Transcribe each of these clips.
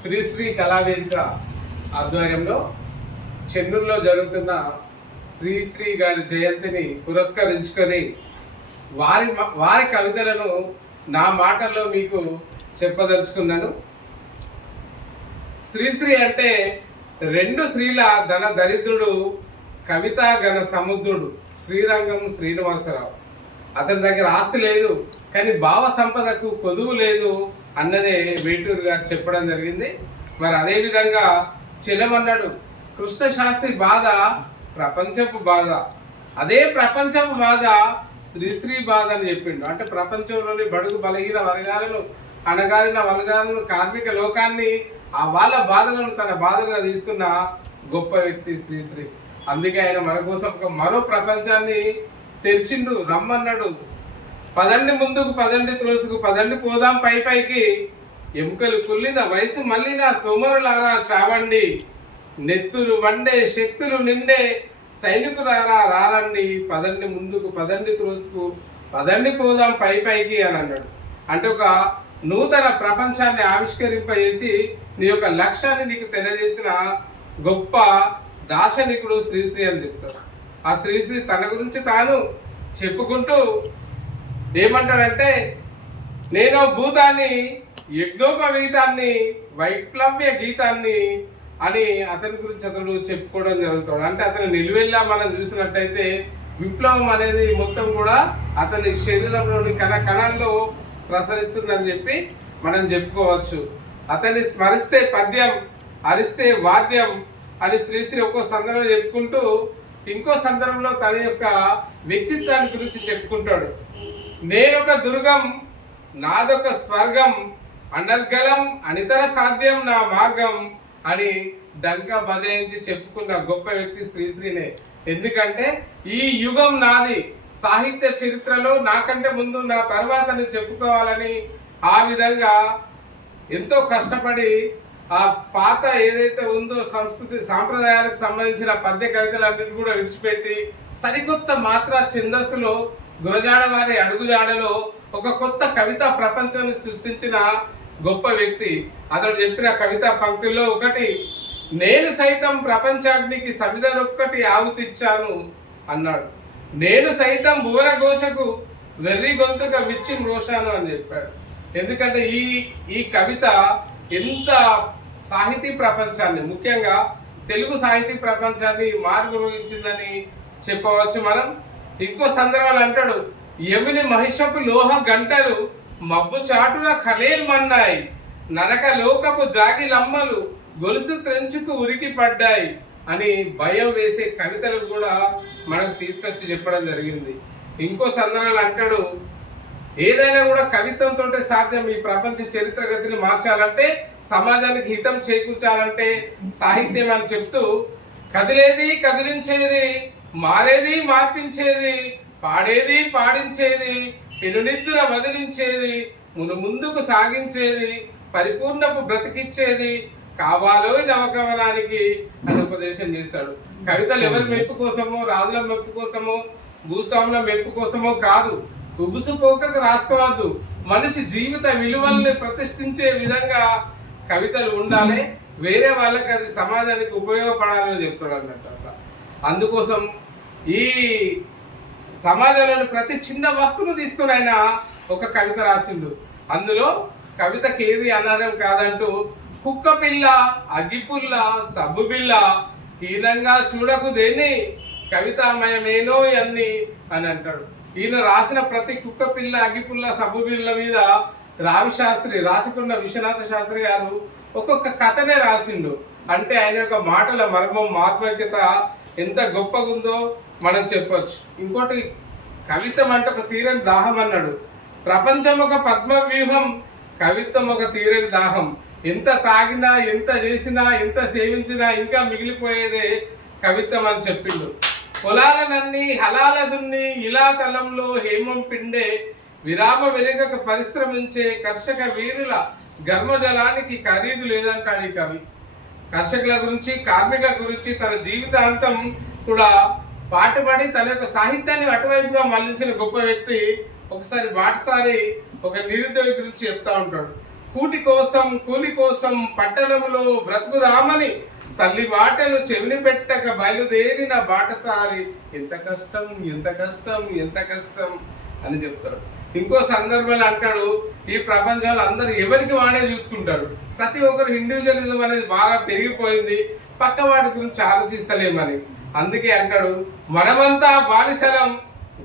శ్రీశ్రీ కళావేదిక ఆధ్వర్యంలో చెన్నూరులో జరుగుతున్న శ్రీశ్రీ గారి జయంతిని పురస్కరించుకొని వారి వారి కవితలను నా మాటల్లో మీకు చెప్పదలుచుకున్నాను. శ్రీశ్రీ అంటే రెండు శ్రీల ధన దరిద్రుడు కవితా గణ సముద్రుడు శ్రీరంగం శ్రీనివాసరావు. అతని దగ్గర ఆస్తి లేదు కానీ భావ సంపదకు కొదువు లేదు అన్నదే వేటూరు గారు చెప్పడం జరిగింది. మరి అదే విధంగా చెలమన్నాడు కృష్ణ శాస్త్రి బాధ ప్రపంచపు బాధ. అదే ప్రపంచపు బాధ శ్రీశ్రీ బాధ అని చెప్పిండు. అంటే ప్రపంచంలోని బడుగు బలహీన వర్గాలను అణగారిన వర్గాలను కార్మిక లోకాన్ని ఆ వాళ్ళ బాధలను తన బాధలుగా తీసుకున్న గొప్ప వ్యక్తి శ్రీశ్రీ అందుకే ఆయన మన కోసం ఒక మరో ప్రపంచాన్ని తెరిచిండు రమ్మన్నాడు. పదండి ముందుకు పదండి త్రోసుకు పదండి పోదాం పై పైకి. ఎముకలు కుల్లిన వయసు మళ్ళిన సోమరులారా చావండి. నెత్తురు వండే శక్తులు నిండే సైనికులారా రారండి. పదండి ముందుకు పదండి త్రోసుకు పదండి పోదాం పై పైకి అని అన్నాడు. అంటే ఒక నూతన ప్రపంచాన్ని ఆవిష్కరింపజేసి నీ యొక్క లక్ష్యాన్ని నీకు తెలియజేసిన గొప్ప దార్శనికుడు శ్రీశ్రీ అని చెప్తాడు ఆ శ్రీశ్రీ తన గురించి తాను చెప్పుకుంటూ ఏమంటాడంటే నేను భూతాన్ని యజ్ఞోపవీతాన్ని వైప్లవ్య గీతాన్ని అని అతని గురించి అతడు చెప్పుకోవడం జరుగుతాడు అంటే అతను నిలువెల్లా మనం చూసినట్టయితే విప్లవం అనేది మొత్తం కూడా అతని శరీరంలోని కణ కణాల్లో ప్రసరిస్తుందని చెప్పి మనం చెప్పుకోవచ్చు. అతన్ని స్మరిస్తే పద్యం అరిస్తే వాద్యం అని శ్రీశ్రీ ఒక్కో సందర్భంలో చెప్పుకుంటూ ఇంకో సందర్భంలో తన యొక్క వ్యక్తిత్వాన్ని గురించి చెప్పుకుంటాడు. నేనొక దుర్గం నాదొక స్వర్గం అనర్గలం అనితర సాధ్యం నా మార్గం అని డంక బజాయించి చెప్పుకున్న గొప్ప వ్యక్తి శ్రీశ్రీనే. ఎందుకంటే ఈ యుగం నాది సాహిత్య చరిత్రలో నాకంటే ముందు నా తర్వాత నేను చెప్పుకోవాలని ఆ విధంగా ఎంతో కష్టపడి ఆ పాత ఏదైతే ఉందో సంస్కృతి సాంప్రదాయాలకు సంబంధించిన పద్య కవితలన్నింటినీ కూడా విడిచిపెట్టి సరికొత్త మాత్ర ఛందస్సులో గురజాడ వారి అడుగుజాడలో ఒక కొత్త కవితా ప్రపంచాన్ని సృష్టించిన గొప్ప వ్యక్తి. అతడు చెప్పిన కవితా పంక్తుల్లో ఒకటి నేను సైతం ప్రపంచాగ్నికి సమిధనొక్కటి ఆవుతిచ్చాను అన్నాడు. నేను సైతం భువన ఘోషకు వెర్రి గొంతుక విచ్చి మ్రోషాను అని చెప్పాడు. ఎందుకంటే ఈ ఈ కవిత ఎంత సాహితీ ప్రపంచాన్ని ముఖ్యంగా తెలుగు సాహితీ ప్రపంచాన్ని మార్గరోగించిందని చెప్పవచ్చు మనం. ఇంకో సందర్భాలు అంటాడు యముని మహిషపు లోహ గంటలు మబ్బు చాటున కలేలు మన్నాయి. నరక లోకపు జాగిలమ్మలు గొలుసు త్రెంచుకు ఉరికి పడ్డాయి అని భయం వేసే కవితలు కూడా మనకు తీసుకొచ్చి చెప్పడం జరిగింది. ఇంకో సందర్భాలు అంటాడు ఏదైనా కూడా కవిత్వంతో సాధ్యం ఈ ప్రపంచ చరిత్ర గతిని మార్చాలంటే సమాజానికి హితం చేకూర్చాలంటే సాహిత్యం అని చెప్తూ కదిలేది కదిలించేది మారేది మార్పించేది పాడేది పాడించేది పెనునిద్దున వదిలించేది మును ముందుకు సాగించేది పరిపూర్ణపు బ్రతికిచ్చేది కావాలో నవకవనానికి అని ఉపదేశం చేశాడు. కవితలు ఎవరి మెప్పు కోసమో రాజుల మెప్పు కోసమో భూస్వాముల మెప్పు కోసమో కాదు. ఉబుసుపోకకు రాసుకోవద్దు. మనిషి జీవిత విలువల్ని ప్రతిష్ఠించే విధంగా కవితలు ఉండాలి. వేరే వాళ్ళకి అది సమాజానికి ఉపయోగపడాలని చెప్తాడు అన్నట్టు. అందుకోసం ఈ సమాజంలోని ప్రతి చిన్న వస్తువును తీసుకుని ఆయన ఒక కవిత రాసిండు. అందులో కవితకి ఏది అనారం కాదంటూ కుక్క పిల్ల అగిపుల్ల సబ్బు పిల్ల హీనంగా చూడకు దేన్ని కవితామయమేనో అన్ని అని అంటాడు. ఈయన రాసిన ప్రతి కుక్క పిల్ల అగిపుల్ల సబ్బు పిల్ల మీద రావి శాస్త్రి రాసుకున్న విశ్వనాథ శాస్త్రి గారు ఒక్కొక్క కథనే రాసిండు. అంటే ఆయన యొక్క మాటల మర్మం మార్మక్యత ఎంత గొప్పగా ఉందో మనం చెప్పొచ్చు. ఇంకోటి కవిత్వం అంటే ఒక తీరని దాహం అన్నాడు. ప్రపంచం ఒక పద్మ వ్యూహం కవిత్వం ఒక తీరని దాహం. ఎంత తాగినా ఎంత చేసినా ఎంత సేవించినా ఇంకా మిగిలిపోయేదే కవిత్వం అని చెప్పిండు. పొలాలనన్ని హలాల దున్ని ఇలా తలంలో హేమం పిండే విరామ వెనుకకు పరిశ్రమించే కర్షక వీరుల గర్మజలానికి ఖరీదు లేదంటాడు ఈ కవి. కర్షకుల గురించి కార్మికుల గురించి తన జీవితాంతం కూడా పాటుపడి తన యొక్క సాహిత్యాన్ని అటువైపుగా మళ్ళించిన గొప్ప వ్యక్తి ఒకసారి బాటసారి ఒక నిరుద్యోగి గురించి చెప్తా ఉంటాడు. కూటి కోసం కూలి కోసం పట్టణంలో బ్రతుకుదామని తల్లి బాటలు చెవిని పెట్టక బయలుదేరిన బాటసారి ఎంత కష్టం ఎంత కష్టం ఎంత కష్టం అని చెప్తాడు. ఇంకో సందర్భంలో అంటాడు ఈ ప్రపంచంలో అందరు ఎవరికి వాడే చూసుకుంటాడు ప్రతి ఒక్కరు ఇండివిజువలిజం అనేది బాగా పెరిగిపోయింది పక్క వాటి గురించి ఆలోచిస్తలేమని. అందుకే అంటాడు మనమంతా బానిసలం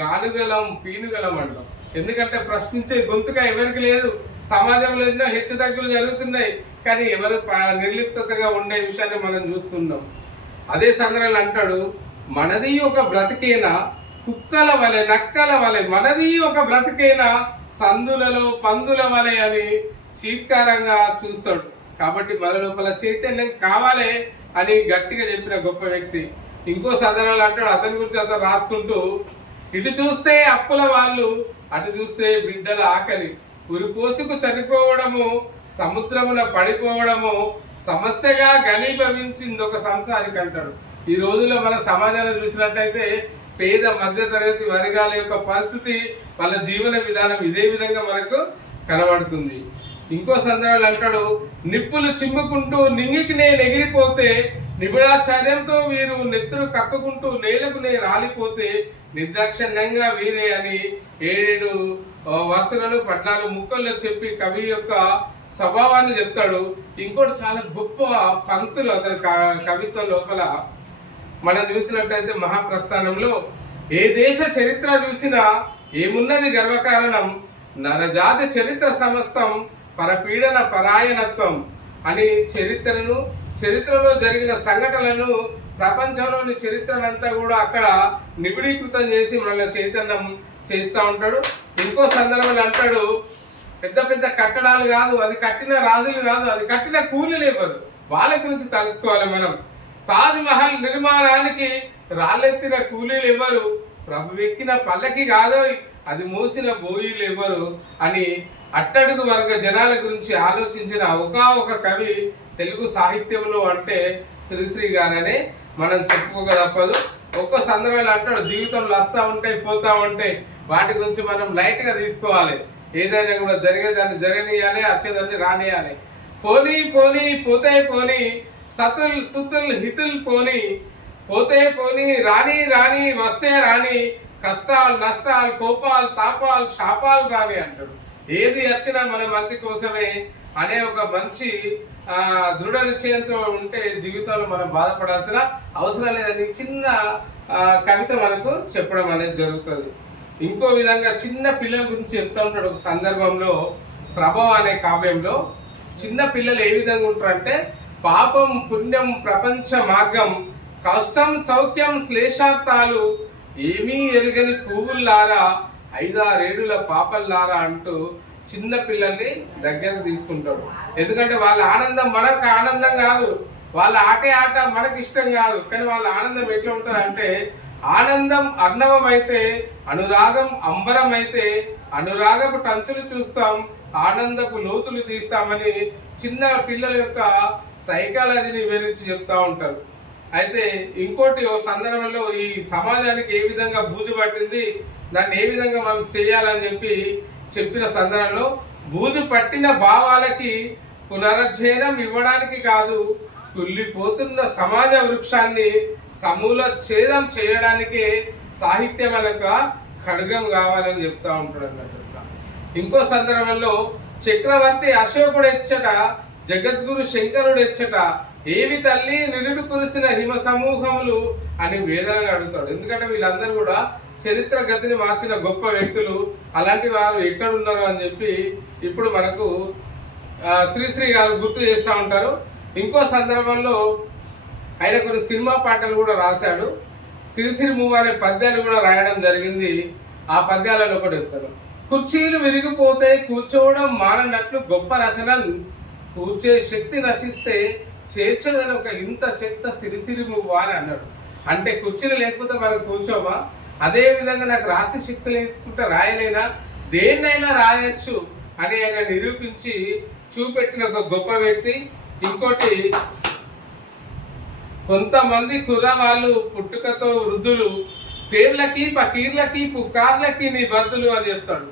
గానుగలం పీనుగలం అంటాం. ఎందుకంటే ప్రశ్నించే గొంతుగా ఎవరికి లేదు. సమాజంలో ఎన్నో హెచ్చు తగ్గులు జరుగుతున్నాయి కానీ ఎవరు నిర్లిప్తగా ఉండే విషయాన్ని మనం చూస్తున్నాం. అదే సందర్భంలో అంటాడు మనది ఒక బ్రతికేనా? కుక్కల వలె నక్కల వలె మనది ఒక బ్రతికేనా సందులలో పందుల వలె అని చీత్కారంగా చూస్తాడు. కాబట్టి మన లోపల చైతన్యం కావాలి అని గట్టిగా చెప్పిన గొప్ప వ్యక్తి. ఇంకో సందర్భాలు అంటాడు అతని గురించి అతను రాసుకుంటూ ఇటు చూస్తే అప్పుల వాళ్ళు అటు చూస్తే బిడ్డల ఆకలి. ఉరిపోసుకు చనిపోవడము సముద్రమున పడిపోవడము సమస్యగా ఘనీభవించింది ఒక సంసారికి అంటాడు. ఈ రోజుల్లో మన సమాజాన్ని చూసినట్టయితే పేద మధ్య తరగతి వర్గాల యొక్క పరిస్థితి వాళ్ళ జీవన విధానం ఇదే విధంగా మనకు కనబడుతుంది. ఇంకో సందర్భంలో అంటాడు నిప్పులు చిమ్ముకుంటూ నింగికి నేను ఎగిరిపోతే నిబిడాచార్యంతో వీరు నెత్తురు కక్కుకుంటూ నేలకు నే రాలిపోతే నిర్దాక్షిణ్యంగా వీరే అని ఏడేడు వసనలు పద్నాలుగు ముక్కల్లో చెప్పి కవి యొక్క స్వభావాన్ని చెప్తాడు. ఇంకోటి చాలా గొప్ప పంక్తులు అతని కవిత్వ కవిత్వం లోపల. మనం చూసినట్టయితే మహాప్రస్థానంలో ఏ దేశ చరిత్ర చూసినా ఏమున్నది గర్వకారణం? నరజాతి చరిత్ర సమస్తం పరపీడన పరాయణత్వం అని చరిత్రను చరిత్రలో జరిగిన సంఘటనలను ప్రపంచంలోని చరిత్రనంతా కూడా అక్కడ నిబిడీకృతం చేసి మనల్ని చైతన్యం చేస్తూ ఉంటాడు. ఇంకో సందర్భంలో అంటాడు పెద్ద పెద్ద కట్టడాలు కాదు అది కట్టిన రాజులు కాదు అది కట్టిన కూలీలు లేవదు వాళ్ళ గురించి తెలుసుకోవాలి మనం. తాజ్ మహల్ నిర్మాణానికి రాళ్ళెత్తిన కూలీలు ఎవరు ప్రభు ఎక్కిన పల్లకి కాదో అది మోసిన బోయిలు ఎవరు అని అట్టడుగు వర్గ జనాల గురించి ఆలోచించిన ఒక ఒక కవి తెలుగు సాహిత్యంలో అంటే శ్రీశ్రీ గారనే. మనం చెప్పుకోక తప్పదు. ఒక్కో సందర్భాలు అంటాడు జీవితంలో వస్తా ఉంటాయి పోతా ఉంటాయి. వాటి గురించి మనం లైట్గా తీసుకోవాలి. ఏదైనా కూడా జరిగేదాన్ని జరగనియాలి వచ్చేదాన్ని రానియాలి. పోనీ పోనీ పోతే పోనీ సతుల్ సుతుల్ హితుల్ పోనీ పోతే పోనీ రాని రాని వస్తే రాని కష్టాలు నష్టాలు కోపాలు తాపాలు శాపాలు రాని అంటాడు ఏది వచ్చినా మన మంచి కోసమే అనే ఒక మంచి ఆ, దృఢ నిశ్చయంతో ఉంటే జీవితంలో మనం బాధపడాల్సిన అవసరం లేదని చిన్న కవిత మనకు చెప్పడం అనేది జరుగుతుంది. ఇంకో విధంగా చిన్న పిల్లల గురించి చెప్తా ఉంటాడు ఒక సందర్భంలో ప్రభావ అనే కావ్యంలో. చిన్న పిల్లలు ఏ విధంగా ఉంటారంటే పాపం పుణ్యం ప్రపంచ మార్గం కష్టం సౌఖ్యం శ్లేషార్థాలు ఏమీ ఎరగని పువ్వుల్లారా ఐదారేడుల పాపల్లారా అంటూ చిన్న పిల్లల్ని దగ్గర తీసుకుంటాడు. ఎందుకంటే వాళ్ళ ఆనందం మనకు ఆనందం కాదు. వాళ్ళ ఆటే ఆట మనకి ఇష్టం కాదు. కానీ వాళ్ళ ఆనందం ఎట్లా ఉంటుంది అంటే ఆనందం అర్ణవం అయితే అనురాగం అంబరం అయితే అనురాగపు టంచులు చూస్తాం ఆనందపు లోతులు తీస్తామని చిన్న పిల్లల యొక్క సైకాలజీని వివరించి చెప్తా ఉంటారు. అయితే ఇంకోటి ఓ సందర్భంలో ఈ సమాజానికి ఏ విధంగా బూజు పట్టింది దాన్ని ఏ విధంగా మనం చేయాలని చెప్పి చెప్పిన సందర్భంలో బూజు పట్టిన భావాలకి పునరుజ్జయనం ఇవ్వడానికి కాదు కుళ్ళిపోతున్న సమాజ వృక్షాన్ని సమూల ఛేదం చేయడానికే సాహిత్యం అనక ఖడ్గం కావాలని చెప్తా ఉంటాడు అన్నట్టు ఇంకో సందర్భంలో చక్రవర్తి అశోకుడు ఎచ్చట జగద్గురు శంకరుడు ఎచ్చట ఏవి తల్లి నిరుడు కురిసిన హిమ సమూహములు అని వేదనగా అడుగుతాడు. ఎందుకంటే వీళ్ళందరూ కూడా చరిత్ర గతిని మార్చిన గొప్ప వ్యక్తులు. అలాంటి వారు ఎక్కడ ఉన్నారు అని చెప్పి ఇప్పుడు మనకు శ్రీశ్రీ గారు గుర్తు చేస్తూ ఉంటారు. ఇంకో సందర్భంలో ఆయన కొన్ని సినిమా పాటలు కూడా రాశాడు. సిరిసిరి మూవ్ అనే పద్యాలు కూడా రాయడం జరిగింది. ఆ పద్యాలలో ఒకటి చెప్తాను. కుర్చీలు విరిగిపోతే కూర్చోవడం మాననట్లు గొప్ప రచన కూర్చే శక్తి నశిస్తే చేర్చదని ఒక ఇంత చెత్త సిరిసిరి నువ్వు అని అన్నాడు. అంటే కుర్చీలు లేకపోతే మనం కూర్చోమా? అదే విధంగా నాకు రాసే శక్తి లేకుంటే రాయలేనా? దేన్నైనా రాయొచ్చు అని ఆయన నిరూపించి చూపెట్టిన ఒక గొప్ప వ్యక్తి. ఇంకోటి కొంతమంది కుర్రవాళ్ళు పుట్టుకతో వృద్ధులు పేర్లకి పకీర్లకి పుకార్లకి నీ బద్దులు అని చెప్తాడు.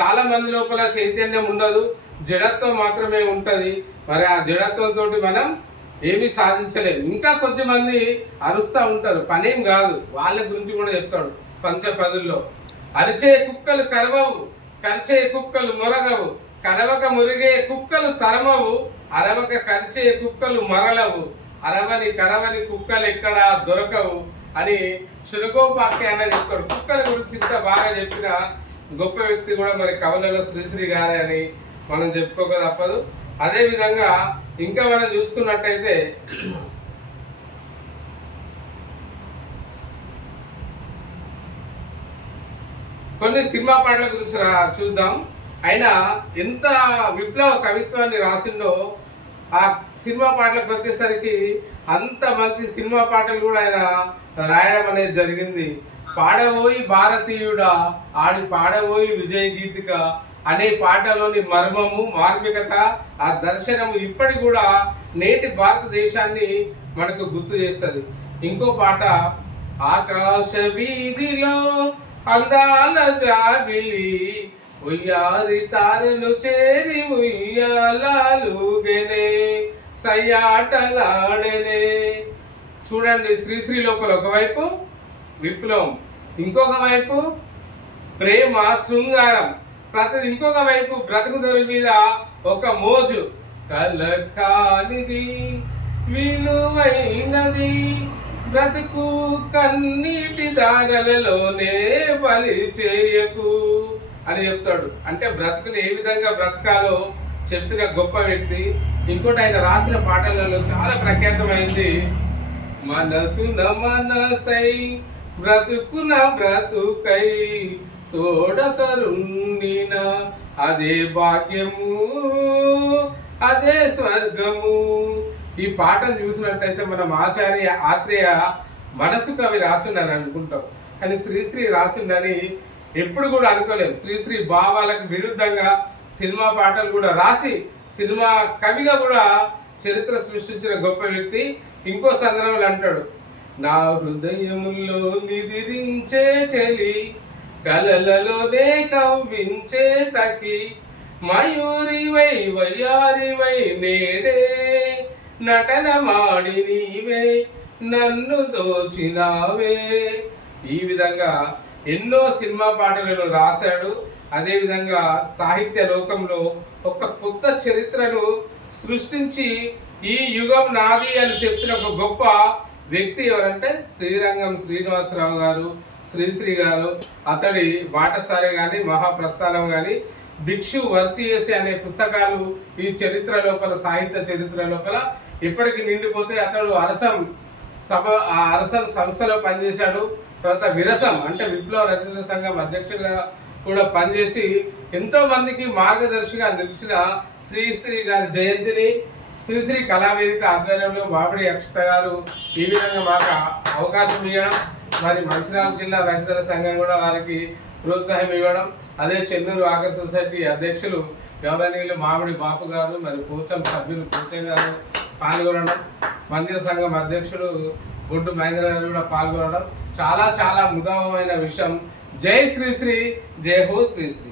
చాలా మంది లోపల చైతన్యం ఉండదు. జడత్వం మాత్రమే ఉంటుంది. మరి ఆ జడత్వంతో మనం ఏమీ సాధించలేము. ఇంకా కొద్దిమంది అరుస్తూ ఉంటారు. పనేం కాదు. వాళ్ళ గురించి కూడా చెప్తాడు పంచపదుల్లో. అరిచే కుక్కలు కరవవు కరిచే కుక్కలు మురగవు. కరవక మురిగే కుక్కలు తరమవు అరవక కరిచే కుక్కలు మరలవు. అరవని కరవని కుక్కలు ఎక్కడ దొరకవు అని శృగోపాఖ్యాన్ని చెప్తాడు. కుక్కల గురించి ఇంత బాగా చెప్పిన గొప్ప వ్యక్తి కూడా మరి కవలలో శ్రీశ్రీ గారే అని మనం చెప్పుకోక తప్పదు. అదే విధంగా ఇంకా మనం చూసుకున్నట్టయితే కొన్ని సినిమా పాటల గురించి రా చూద్దాం. ఆయన ఎంత విప్లవ కవిత్వాన్ని రాసిండో ఆ సినిమా పాటలకు వచ్చేసరికి అంత మంచి సినిమా పాటలు కూడా ఆయన రాయడం అనేది జరిగింది. పాడబోయి భారతీయుడా ఆడి పాడబోయి విజయ గీతిక అనే పాటలోని మర్మము మార్మికత ఆ దర్శనము ఇప్పటి కూడా నేటి భారతదేశాన్ని మనకు గుర్తు చేస్తుంది. ఇంకో పాట ఆకాశ వీధిలో అందాల జాబిలి ఉయ్యారి తారను చేరి ఉయ్యాలూగనే సయ్యాటలాడెనే. చూడండి శ్రీశ్రీ లోపల ఒకవైపు విప్లవం ఇంకొక వైపు ప్రేమ శృంగారం. ప్రతి ఇంకొక వైపు బ్రతుకు దొరి మీద ఒక మోజు. కలకానిది విలువైనది. బ్రతుకు కన్నీటి దారలలోనే బలి చేయకు. అని చెప్తాడు. అంటే బ్రతుకుని ఏ విధంగా బ్రతకాలో చెప్పిన గొప్ప వ్యక్తి. ఇంకోటి ఆయన రాసిన పాటలలో చాలా ప్రఖ్యాతమైంది. మనసు మనసై బ్రతుకున బ్రతుకై తోడకరుండిన అదే భాగ్యము అదే స్వర్గము. ఈ పాటను చూసినట్టయితే మనం ఆచార్య ఆత్రేయ మనసు కవి రాసిండని అనుకుంటాం. కానీ శ్రీశ్రీ రాసిండని ఎప్పుడు కూడా అనుకోలేం. శ్రీశ్రీ భావాలకు విరుద్ధంగా సినిమా పాటలు కూడా రాసి సినిమా కవిగా కూడా చరిత్ర సృష్టించిన గొప్ప వ్యక్తి ఇంకో సందర్భంలో అంటాడు నా హృదయములో నిదిరించే చెలి కలలలోనే కవ్వించే సఖి మయూరివై వయ్యారివై నేడే. నటన మాడి నీవే నన్ను దోచినావే. ఈ విధంగా ఎన్నో సినిమా పాటలను రాశాడు. అదేవిధంగా సాహిత్య లోకంలో ఒక కొత్త చరిత్రను సృష్టించి ఈ యుగం నాది అని చెప్పిన ఒక గొప్ప వ్యక్తి ఎవరంటే శ్రీరంగం శ్రీనివాసరావు గారు శ్రీశ్రీ గారు అతడి బాటసారి కానీ మహాప్రస్థానం కానీ భిక్షు వర్సియసి అనే పుస్తకాలు ఈ చరిత్ర లోపల సాహిత్య చరిత్ర లోపల ఇప్పటికి నిండిపోతే అతడు అరసం సభ ఆ అరసం సంస్థలో పనిచేశాడు. తర్వాత విరసం అంటే విప్లవ రచన సంఘం అధ్యక్షుడిగా కూడా పనిచేసి ఎంతో మందికి మార్గదర్శిగా నిలిచిన శ్రీశ్రీ గారి జయంతిని శ్రీశ్రీ కళావేదిక ఆధ్వర్యంలో బాబడి అక్షత గారు ఈ విధంగా మాకు అవకాశం ఇవ్వడం మరి మంచిర్యాల జిల్లా రచయితల సంఘం కూడా వారికి ప్రోత్సాహం ఇవ్వడం అదే చెన్నూరు ఆకర్ సొసైటీ అధ్యక్షులు గౌరవనీయులు మామిడి బాపు గారు మరి పూచం సభ్యులు పూచం గారు పాల్గొనడం మందిర సంఘం అధ్యక్షుడు గుడ్డు మహేంద్ర గారు కూడా పాల్గొనడం. చాలా చాలా ముదామైన విషయం. జై శ్రీశ్రీ జై హో శ్రీశ్రీ.